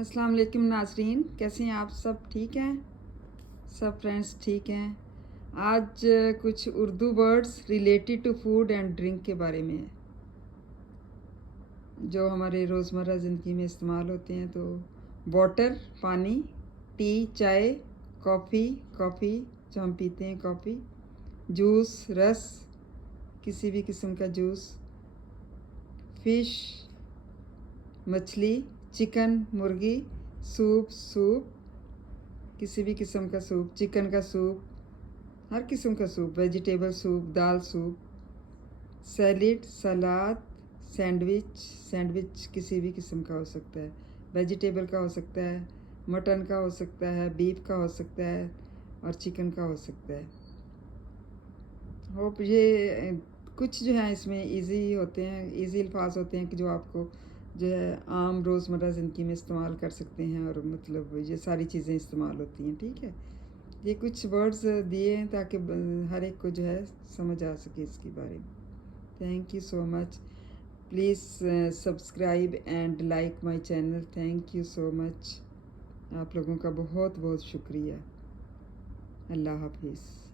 अस्सलाम वालेकुम नाज़रीन, कैसे हैं आप सब? ठीक हैं सब? फ्रेंड्स ठीक हैं? आज कुछ Urdu words related to food and drink के बारे में है, जो हमारे रोज़मर्रा ज़िंदगी में इस्तेमाल होते हैं। तो वाटर पानी, टी चाय, कॉफ़ी जो हम पीते हैं कॉफ़ी, जूस रस, किसी भी किस्म का जूस, फ़िश मछली, चिकन मुर्गी, सूप किसी भी किस्म का सूप, चिकन का सूप, हर किस्म का सूप, वेजिटेबल सूप, दाल सूप, सैलिड सलाद, सैंडविच किसी भी किस्म का हो सकता है, वेजिटेबल का हो सकता है, मटन का हो सकता है, बीफ का हो सकता है और चिकन का हो सकता है। होप ये कुछ जो है इसमें इजी होते हैं, इजी अल्फाज होते हैं कि जो आपको जो है आम रोज़मर्रा ज़िंदगी में इस्तेमाल कर सकते हैं, और मतलब ये सारी चीज़ें इस्तेमाल होती हैं। ठीक है, ये कुछ वर्ड्स दिए हैं ताकि हर एक को जो है समझ आ सके इसके बारे में। Thank you so much. Please subscribe and like my channel. Thank you so much. आप लोगों का बहुत बहुत शुक्रिया। अल्लाह हाफिज़।